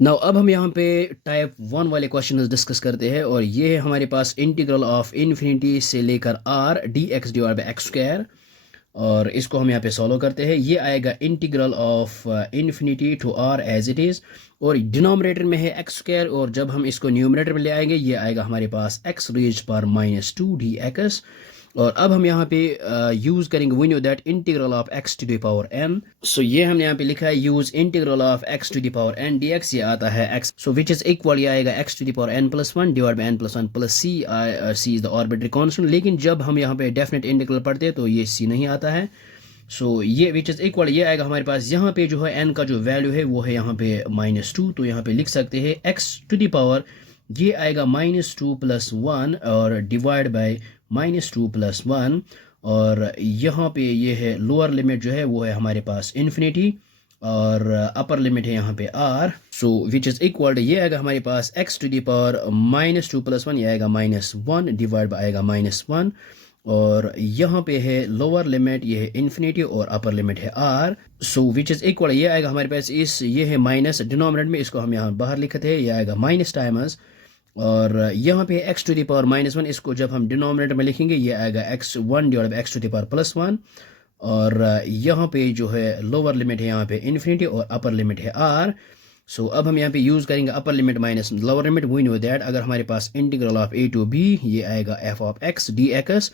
Now अब हम यहाँ पे टाइप 1 वाले क्वेश्चन डिस्कस करते हैं और ये है हमारे पास इंटीग्रल ऑफ इन्फिनिटी से लेकर R D X divide by X square. और इसको हम यहाँ पे सॉल्व करते हैं। ये आएगा integral of infinity to r as it is, और डिनोमिनेटर में है एक्स स्क्वायर, और जब हम इसको न्यूमरेटर में ले आएंगे ये आएगा हमारे पास एक्स रेज पर -2 डी एक्स। और अब हम यहाँ पे यूज़ करेंगे we know that integral of X to the power N. So ये हमने यहाँ पे लिखा है use integral of X to the power N D X. ये आता है X, so which is equal, ये आएगा X to the power N plus one divide by N plus one plus C. C is the arbitrary constant, लेकिन जब हम यहाँ पे डेफिनेट इंटीग्रल पढ़ते हैं तो ये सी नहीं आता है। सो ये विच इज़ इक्वल, ये आएगा हमारे पास यहाँ पे जो है एन का जो वैल्यू है वो है यहाँ पे -2, तो यहाँ पे लिख सकते हैं एक्स टू द पावर, ये आएगा -2 प्लस वन और डिवाइड बाई -2 प्लस वन, और यहाँ पे ये है लोअर लिमिट जो है वो है हमारे पास इन्फिनिटी और अपर लिमिट है यहाँ पे R. So which is equal, ये आएगा हमारे पास X to the power -2 plus one, ये आएगा -1 डिवाइड बाई आएगा -1, और यहाँ पे है लोअर लिमिट ये है इन्फिनिटी और अपर लिमिट है r. So which is equal, ये आएगा हमारे पास इस ये है माइनस डिनोमिनेटर में, इसको हम यहाँ बाहर लिखते हैं, ये आएगा माइनस टाइमस, और यहाँ पे एक्स टू द पावर -1, इसको जब हम डिनोमिनेटर में लिखेंगे ये आएगा x1 divide by x to the power +1, और यहाँ पे जो है लोअर लिमिट है यहाँ पे इन्फिनिटी और अपर लिमिट है r। सो अब हम यहाँ पे यूज़ करेंगे upper limit minus lower limit. We know that अगर हमारे पास integral of a to b, ये आएगा f ऑफ x dx।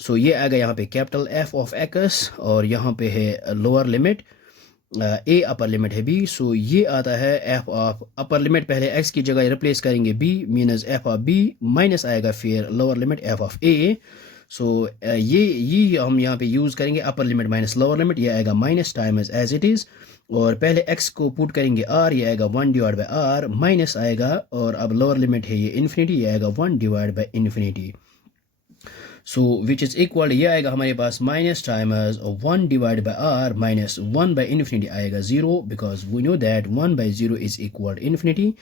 सो ये आएगा यहाँ पे कैपिटल F ऑफ x, और यहाँ पे है lower limit a, upper limit है बी। सो ये आता है एफ ऑफ अपर लिमिट, पहले एक्स की जगह रिप्लेस करेंगे b minus f of b, minus आएगा फिर lower limit f of a. So ये हम यहाँ पे यूज़ करेंगे upper limit minus lower limit, ये आएगा minus times as it is, और पहले एक्स को पुट करेंगे आर, ये आएगा 1 डिवाइड बाई आर, माइनस आएगा, और अब लोअर लिमिट है ये इन्फिनिटी, ये आएगा 1 divide by infinity. So which is equal, ये आएगा हमारे पास minus times 1 divide by R minus 1 by infinity आएगा 0, because we know that 1 by 0 is equal infinity.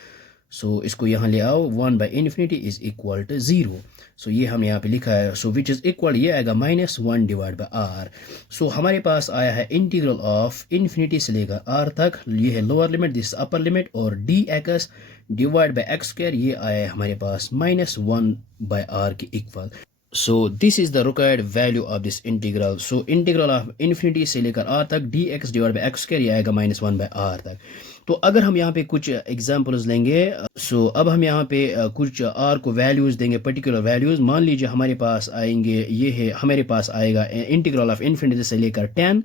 So इसको यहाँ ले आओ, 1 by infinity is equal to 0। So ये हमने यहाँ पे लिखा है। सो विच इज़ इक्वल, ये आएगा -1 डिवाइड बाई आर। सो हमारे पास आया है इंटीग्रल ऑफ इन्फिनिटी से लेकर आर तक, ये है lower limit, this upper limit, और D X divide by X square, ये आया है हमारे पास -1 बाई आर के equal. So this is the required value of this integral. So integral of infinity से लेकर आर तक D X divide by X square, ये आएगा -1 बाई आर तक। तो अगर हम यहाँ पे कुछ एग्जांपल्स लेंगे, सो अब हम यहाँ पे कुछ आर को वैल्यूज़ देंगे, पर्टिकुलर वैल्यूज़। मान लीजिए हमारे पास आएंगे, ये है हमारे पास आएगा इंटीग्रल ऑफ इन्फिनिटी से लेकर 10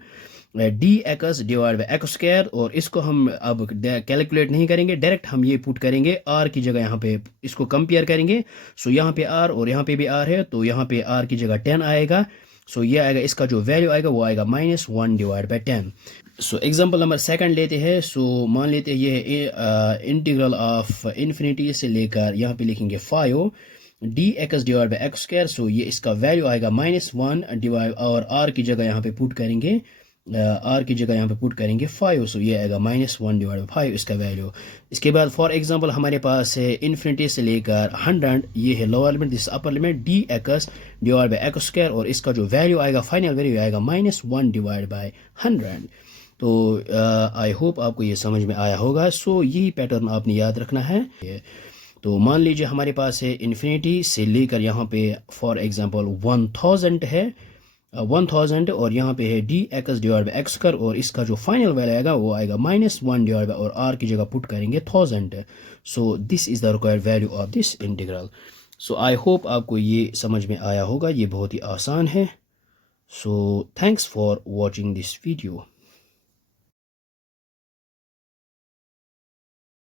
D X divide by X square, और इसको हम अब कैलकुलेट नहीं करेंगे, डायरेक्ट हम ये पुट करेंगे आर की जगह, यहाँ पे इसको कंपेयर करेंगे। सो यहाँ पे आर और यहाँ पे भी आर है, तो यहाँ पे आर की जगह 10 आएगा। सो ये आएगा, इसका जो वैल्यू आएगा वो आएगा -1 divide by 10। So example number second लेते हैं। सो मान लेते हैं ये है इंटीग्रल ऑफ इन्फिनिटी से लेकर, यहाँ पे लिखेंगे 5 D X divide by X square. So ये इसका वैल्यू आएगा -1 डिवाइड, और आर की जगह यहाँ पे पुट करेंगे, आर की जगह यहाँ पे पुट करेंगे 5। सो ये आएगा -1 डिवाइड बाई 5 इसका वैल्यू। इसके बाद फॉर एग्जांपल हमारे पास है इन्फिनिटी से लेकर 100, ये है lower limit, this upper limit, D X divide by X square, और इसका जो वैल्यू आएगा, फाइनल वैल्यू आएगा -1 डिवाइड बाई 100। तो आई होप आपको ये समझ में आया होगा। सो यही पैटर्न आपने याद रखना है। तो मान लीजिए हमारे पास है इन्फिनिटी से लेकर यहाँ पे फॉर एग्जांपल 1000 है, 1000, और यहाँ पे है D X divide by X square, और इसका जो फाइनल वैल्यू आएगा वो आएगा -1 डिवाइड बाई, और आर की जगह पुट करेंगे 1000। So this is the required value of this integral. So I hope आपको ये समझ में आया होगा, ये बहुत ही आसान है। So thanks for watching this video.